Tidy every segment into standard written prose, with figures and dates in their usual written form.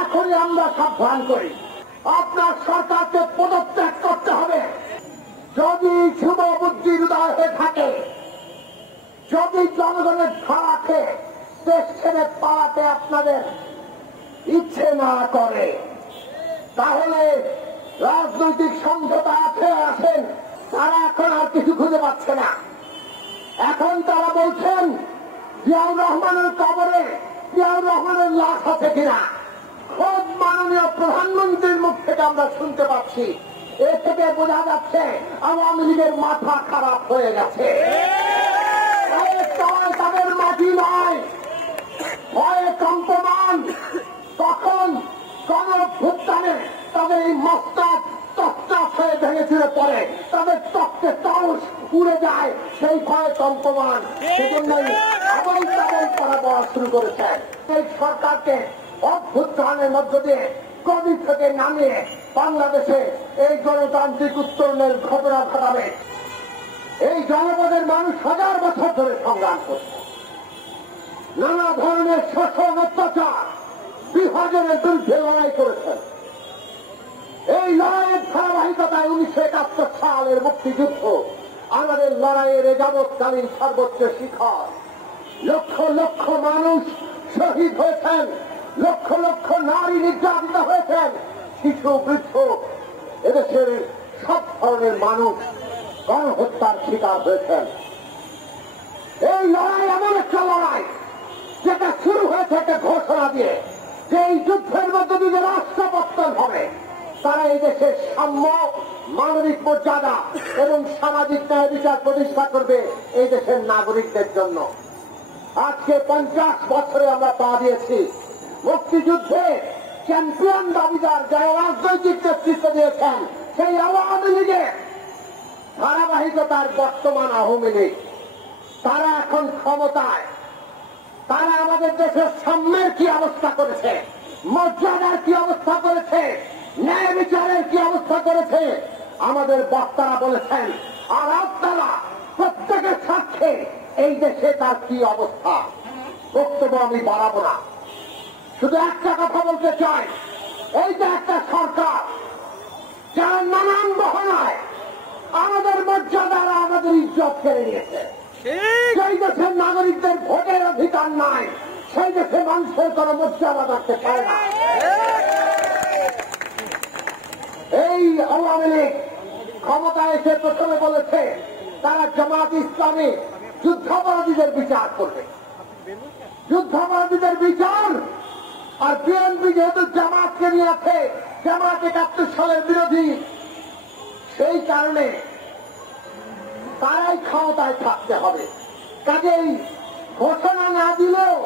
এখনই আমরা সাবধান করি, আপনার সরকারকে পদত্যাগ করতে হবে। যদি শুভ বুদ্ধির উদয় হয়ে থাকে, যদি জনগণের ধারাকে দেশ ছেড়ে পালাতে আপনাদের ইচ্ছে না করে, তাহলে রাজনৈতিক সমঝোতা আসেন। তারা এখন আর কিছু খুঁজে পাচ্ছে না। এখন তারা বলছেন জিয়াউর রহমানের কবরে জিয়াউর রহমানের লাশ আছে কিনা। খোদ মাননীয় প্রধানমন্ত্রীর মুখ থেকে আমরা শুনতে পাচ্ছি। এ থেকে বোঝা যাচ্ছে আওয়ামী লীগের মাথা খারাপ হয়ে গেছে। তাদের মাটি নয়, ভয়ে কম্পমান। তখন গণঅভ্যুত্থানে তাদের এই মস্তক তক্তাস হয়ে ভেঙে চুরে পড়ে, তাদের তক্তে তস উড়ে যায়, সেই ভয়ে কম্পমান। সেজন্যই আবার তাদের তারা বলা শুরু করেছেন। এই সরকারকে অভ্যুত্থানের মধ্য দিয়ে গদি থেকে নামিয়ে বাংলাদেশে এই গণতান্ত্রিক উত্তরণের ঘটনা ঘটাবে। এই জনপদের মানুষ হাজার বছর ধরে সংগ্রাম করছে। নানা ধরনের শোষণ, অত্যাচার, বিভাজনের বিরুদ্ধে লড়াই করেছেন। এই লড়াইয়ের ধারাবাহিকতায় 1971 সালের মুক্তিযুদ্ধ আমাদের লড়াইয়ের যাবৎকালীন সর্বোচ্চ শিখর। লক্ষ লক্ষ মানুষ শহীদ হয়েছেন, লক্ষ লক্ষ নারী নির্যাতিত হয়েছেন, শিশু, বৃদ্ধ, এদেশের সব ধরনের মানুষ গণহত্যার শিকার হয়েছেন। এই লড়াই এমন একটা লড়াই যেটা শুরু হয়েছে একটা ঘোষণা দিয়ে, যে এই যুদ্ধের মধ্যে দিয়ে রাষ্ট্র পতন হবে, তারা এই দেশের সাম্য, মানবিক মর্যাদা এবং সামাজিক ন্যায় বিচার প্রতিষ্ঠা করবে এই দেশের নাগরিকদের জন্য। আজকে 50 বছরে আমরা পা দিয়েছি। মুক্তিযুদ্ধে চ্যাম্পিয়ন দাবিদার যারা রাজনৈতিক নেতৃত্ব দিয়েছেন, সেই আওয়ামী লীগের ধারাবাহিকতার বর্তমান আওয়ামী লীগ, তারা এখন ক্ষমতায়। তারা আমাদের দেশের সাম্যের কি অবস্থা করেছে, মর্যাদার কি অবস্থা করেছে, ন্যায় বিচারের কি অবস্থা করেছে আমাদের বক্তারা বলেছেন। আর আপনারা প্রত্যেকের সাথে এই দেশে তার কি অবস্থা, বক্তব্য আমি বাড়াবো না। শুধু একটা কথা বলতে চাই, এইটা একটা সরকার যারা নানান বহনায় আমাদের মর্যাদারা, আমাদের ইজ্জত কেড়ে নিয়েছে। সেই দেশের নাগরিকদের ভোটের অধিকার নাই, সেই দেশে মানুষের কোন মর্যাদা থাকতে পারে না। এই আওয়ামী লীগ ক্ষমতায় এসে প্রথমে বলেছে তারা জামাত ইসলামী যুদ্ধাপরাধীদের বিচার করবে, যুদ্ধাপরাধীদের বিচার। আর বিএনপি যেহেতু জামাতকে নিয়ে আছে, জামাত 71 সালের বিরোধী, সেই কারণে তারাই ক্ষমতায় থাকতে হবে। কাজেই ঘোষণা না দিলেও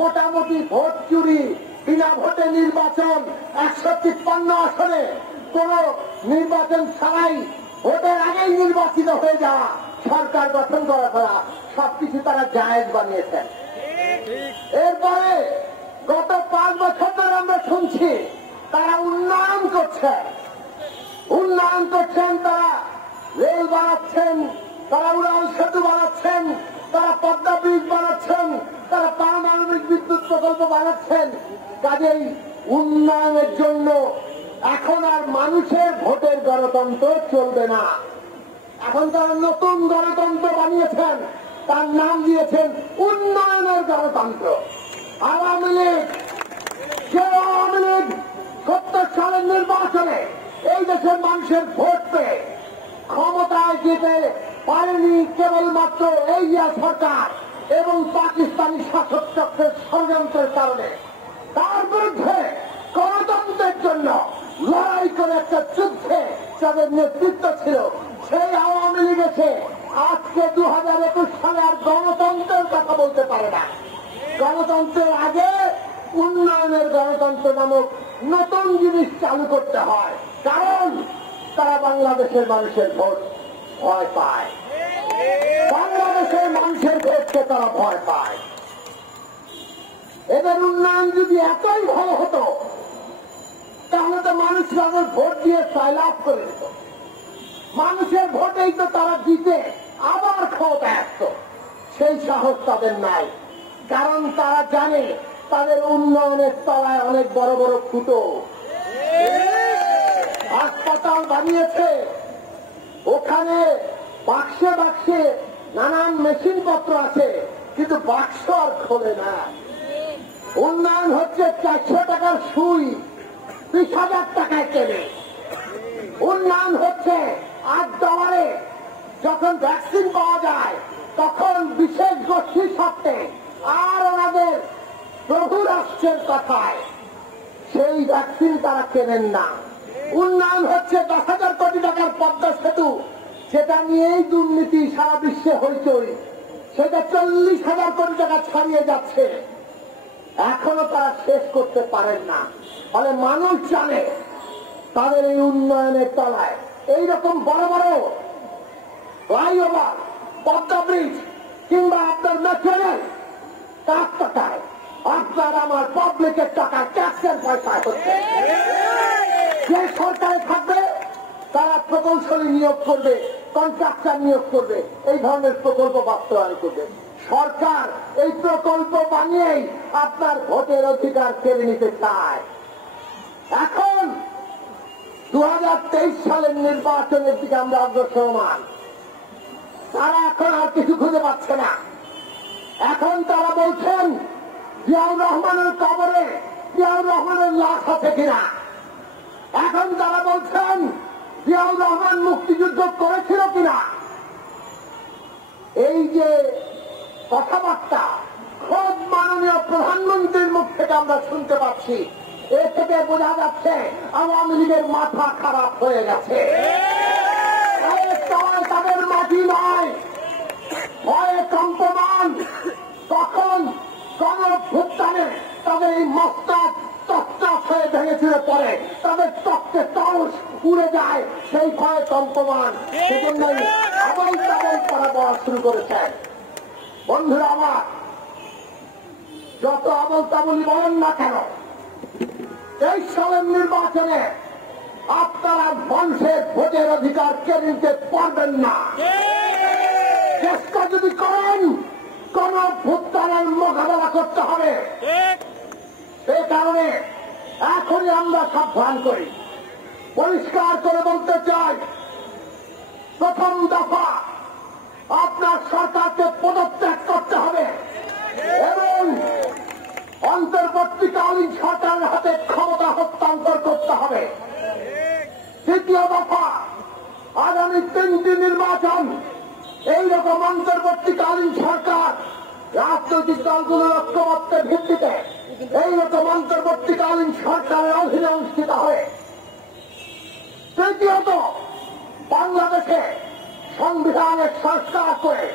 মোটামুটি ভোট চুরি, বিনা ভোটে নির্বাচন, 153 আসনে কোন নির্বাচন ছাড়াই ভোটের আগেই নির্বাচিত হয়ে যাওয়া, সরকার গঠন করা ছাড়া সবকিছু তারা জায়েজ বানিয়েছেন। এরপরে গত 5 বছর ধরে আমরা শুনছি তারা উন্নয়ন করছেন, তারা রেল বানাচ্ছেন, তারা উড়ান সেতু বানাচ্ছেন, তারা পদ্মা ব্রিজ বানাচ্ছেন, তারা পারমাণবিক বিদ্যুৎ প্রকল্প বানাচ্ছেন। কাজেই উন্নয়নের জন্য এখন আর মানুষের ভোটের গণতন্ত্র চলবে না। এখন তারা নতুন গণতন্ত্র বানিয়েছেন, তার নাম দিয়েছেন উন্নয়নের গণতন্ত্র। আওয়ামী লীগ 70 সালের নির্বাচনে এই দেশের মানুষের ভোট পেয়ে ক্ষমতায় যেতে পারেনি কেবলমাত্র এই সরকার এবং পাকিস্তানি শাসক চক্রের ষড়যন্ত্রের কারণে। তার বিরুদ্ধে গণতন্ত্রের জন্য লড়াই করে একটা যুদ্ধে যাদের নেতৃত্ব ছিল, সেই আওয়ামী লীগ এসে আজকে 2021 সালে আর গণতন্ত্রের কথা বলতে পারে না। গণতন্ত্রের আগে উন্নয়নের গণতন্ত্র নামক নতুন জিনিস চালু করতে হয়, কারণ তারা বাংলাদেশের মানুষের ভোট ভয় পায়, বাংলাদেশের মানুষের ভোটকে তারা ভয় পায়। এদের উন্নয়ন যদি এতই ভালো হতো তাহলে তো মানুষ তাদের ভোট দিয়ে জয়লাভ করে দিত। মানুষের ভোটেই তো তারা জিতে আবার ক্ষমতায় আসতো। সেই সাহস তাদের নাই, কারণ তারা জানে তাদের উন্নয়নের তলায় অনেক বড় বড় ফুটো। হাসপাতাল বানিয়েছে, ওখানে বাক্সে বাক্সে নানান মেশিন পত্র আছে, কিন্তু বাক্স আর খোলে না। উন্নয়ন হচ্ছে 400 টাকার সুই 20,000 টাকায় কেনে। উন্নয়ন হচ্ছে $8 যখন ভ্যাকসিন পাওয়া যায় তখন বিশেষ গোষ্ঠীর স্বার্থে আর ওনাদের প্রভু রাষ্ট্রের কথায় সেই ভ্যাকসিন তারা কেনেন না। উন্নয়ন হচ্ছে 10,000 কোটি টাকার পদ্মা সেতু, সেটা নিয়েই দুর্নীতি সারা বিশ্বে হইচই, সেটা 40,000 কোটি টাকা ছাড়িয়ে যাচ্ছে, এখনো তারা শেষ করতে পারেন না। ফলে মানুষ জানে তাদের এই উন্নয়নের তলায় এইরকম বড় বড় ফ্লাইওভার, পদ্মা ব্রিজ কিংবা আপনার মেট্রো রেল কার টাকায়? আপনার আমার পাবলিকের টাকা, ট্যাক্সের পয়সায় হচ্ছে। যে সরকারে থাকবে তারা প্রকৌশলী নিয়োগ করবে, কন্ট্রাক্টর নিয়োগ করবে, এই ধরনের প্রকল্প বাস্তবায়ন করবে। সরকার এই প্রকল্প বানিয়েই আপনার ভোটের অধিকার কেড়ে নিতে চায়। এখন 2023 সালের নির্বাচনের দিকে আমরা অগ্রসরমান। তারা এখন আর কিছু খুঁজে পাচ্ছে না। এখন তারা বলছেন জিয়াউর রহমানের কবরে জিয়াউর রহমানের লাশ আছে কিনা। এখন তারা বলছেন জিয়াউর রহমান মুক্তিযুদ্ধ করেছিল কিনা। এই যে কথাবার্তা খোদ মাননীয় প্রধানমন্ত্রীর মুখ থেকে আমরা শুনতে পাচ্ছি, এ থেকে বোঝা যাচ্ছে আওয়ামী লীগের মাথা খারাপ হয়ে গেছে। তাদের মাটি নয়, ভয়ে কম্পমান। তখন গণঅভ্যুত্থানে তাদের এই মস্তক তক্তাস হয়ে ভেঙে ছিঁড়ে পড়ে, তাদের তক্তে তরস উড়ে যায়, সেই ভয়ে কম্পমান। সেজন্যই আবার তাদের তারা বলা শুরু করেছেন। বন্ধুরা আমার, যত আবল তাবলি বলেন না কেন, 23 সালের নির্বাচনে আপনারা মানুষের ভোটের অধিকার কেড়ে নিতে পারবেন না। চেষ্টা যদি করেন গণঅভ্যুত্থানের মোকাবেলা করতে হবে। সে কারণে এখনই আমরা সাবধান করি, পরিষ্কার করে বলতে চাই, প্রথম দফা আপনার সরকারকে পদত্যাগ করতে হবে এবং অন্তর্বর্তীকালীন সরকারের হাতে ক্ষমতা হস্তান্তর করতে হবে। দ্বিতীয় দফা, আগামী 3টি নির্বাচন এইরকম অন্তর্বর্তীকালীন সরকার রাজনৈতিক দলগুলোর ঐক্যমত্যের ভিত্তিতে এইরকম অন্তর্বর্তীকালীন সরকারের অধীনে অনুষ্ঠিত হয়। তৃতীয়ত, বাংলাদেশে সংবিধানের সংস্কার করে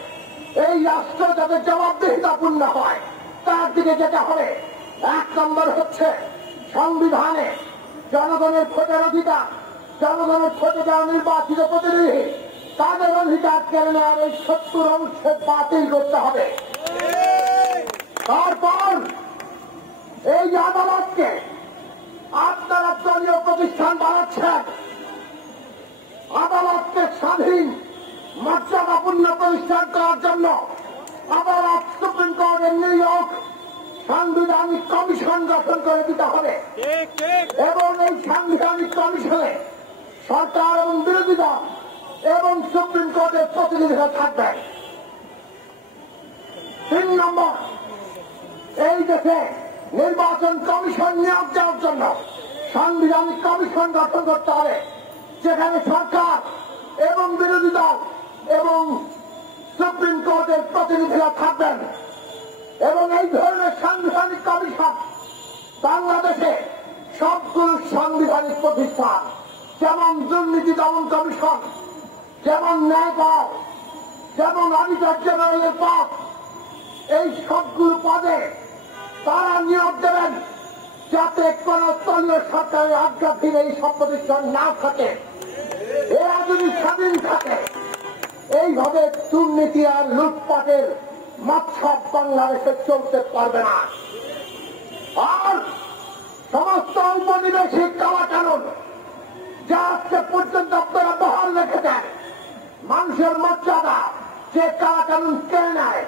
এই রাষ্ট্র যাতে জবাবদিহিতাপূর্ণ হয় তার দিকে যেতে হবে। 1 নম্বর হচ্ছে সংবিধানে জনগণের ভোটের অধিকার, জনগণের ভোটে যারা নির্বাচিত প্রতিনিধি তাদের অধিকার কেড়ে নেওয়ার এই 70 অনুচ্ছেদ বাতিল করতে হবে। তারপর এই আদালতকে আপনারা দলীয় প্রতিষ্ঠান বানাচ্ছেন, আদালতকে স্বাধীন মর্যাদাপূর্ণ প্রতিষ্ঠান করার জন্য আদালত সুপ্রিম কোর্টের নিয়োগ সাংবিধানিক কমিশন গঠন করে দিতে হবে এবং এই সাংবিধানিক কমিশনে সরকার এবং বিরোধী দল এবং সুপ্রিম কোর্টের প্রতিনিধিরা থাকবেন। 3 নম্বর, এই দেশে নির্বাচন কমিশন নিয়োগ দেওয়ার জন্য সাংবিধানিক কমিশন গঠন করতে হবে, যেখানে সরকার এবং বিরোধী দল এবং সুপ্রিম কোর্টের প্রতিনিধিরা থাকবেন এবং এই ধরনের সাংবিধানিক কমিশন বাংলাদেশে সবগুলো সাংবিধানিক প্রতিষ্ঠান যেমন দুর্নীতি দমন কমিশন, যেমন ন্যায় পদ, যেমন অডিটর জেনারেলের পদ, এই সবগুলো পদে তারা নিয়োগ দেবেন যাতে কোন দলীয় সরকারের আজ্ঞাধীন এই সব প্রতিষ্ঠান না থাকে। এরা যদি স্বাধীন থাকে এইভাবে দুর্নীতি আর লুটপাটের মৎসব বাংলাদেশে চলতে পারবে না। আর সমস্ত উপনিবেশিক কালাকানুন যা আজকে পর্যন্ত আপনারা বহাল রেখেছেন, মানুষের মর্যাদা যে কালাকানুন কেড়ে নেয়,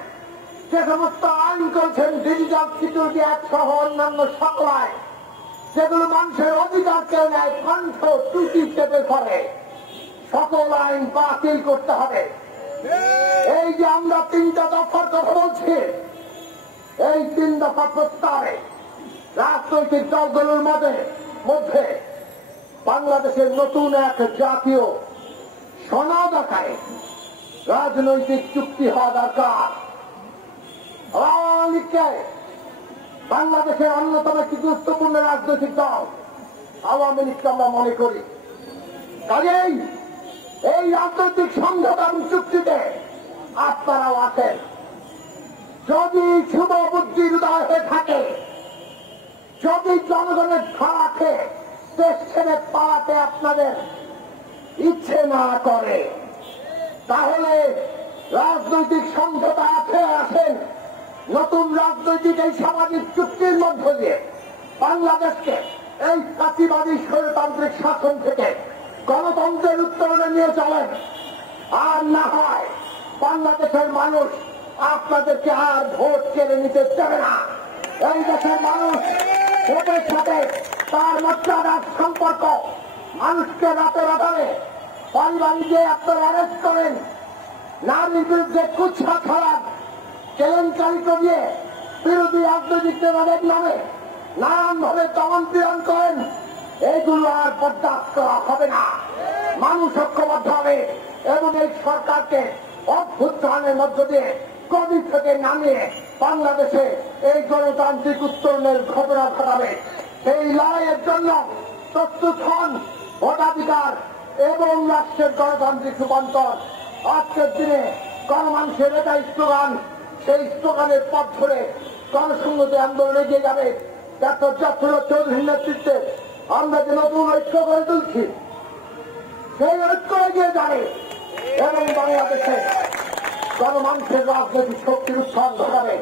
যে সমস্ত আইন করেছেন ডিজিটাল সিকিউরিটি অ্যাক্ট সহ অন্যান্য সকল আইন, যেগুলো মানুষের অধিকার কেড়ে নেয়, কণ্ঠ ত্রুটি চেপে করে, সকল আইন বাতিল করতে হবে। এই যে আমরা 3টা দফার কথা বলছি, এই 3 দফা প্রস্তাবে রাজনৈতিক দলগুলোর মধ্যে বাংলাদেশের নতুন এক জাতীয় সনদ আকারে রাজনৈতিক চুক্তি হওয়া দরকার। আওয়ামী লীগকে বাংলাদেশের অন্যতম একটি গুরুত্বপূর্ণ রাজনৈতিক দল আওয়ামী লীগকে আমরা মনে করি। কাজেই এই রাজনৈতিক সমঝোতা এবং চুক্তিতে আপনারাও আছেন। যদি শুভ বুদ্ধির উদয় হয়ে থাকে, যদি জনগণের ধারাকে দেশ ছেড়ে পালাতে আপনাদের ইচ্ছে না করে, তাহলে রাজনৈতিক সমঝোতা আসেন। নতুন রাজনৈতিক এই সামাজিক চুক্তির মধ্য দিয়ে বাংলাদেশকে এই ফাঁসিবাদী স্বৈরতান্ত্রিক শাসন থেকে গণতন্ত্রের উত্তরণে নিয়ে চলেন। আর না হয় বাংলাদেশের মানুষ আপনাদেরকে আর ভোট কেড়ে নিতে দেবে না। এই দেশের মানুষ ভোটের সাথে তার মর্যাদার সম্পর্ক, মানুষকে রাতে রাতারে পারিবারিক যে আপনারা অ্যারেস্ট করেন, নারীর বিরুদ্ধে কুৎসা খারাপ কেলেঙ্কারি করিয়ে বিরোধী রাজনৈতিক নেতাদের নামে নানানভাবে দমন পীড়ন করেন, এইগুলো আর বরদাস্ত করা হবে না। মানুষ ঐক্যবদ্ধ হবে এবং এই সরকারকে অভ্যুত্থানের মধ্য দিয়ে গদি থেকে নামিয়ে বাংলাদেশে এই গণতান্ত্রিক উত্তরণের ঘটনা ঘটাবে। সেই লড়াইয়ের জন্য প্রস্তুত হন। ভোটাধিকার এবং রাষ্ট্রের গণতান্ত্রিক রূপান্তর আজকের দিনে গণমানুষের এটাই স্লোগান। সেই স্লোগানের পথ ধরে গণসংহতি আন্দোলন এগিয়ে যাবে। ডক্টর জাফর চৌধুরীর নেতৃত্বে আমরা যে নতুন ঐক্য গড়ে তুলছি, সেই ঐক্য এগিয়ে যাবে এবং বাংলাদেশে গণমানুষের রাজনৈতিক শক্তির উত্থান ঘটাবে।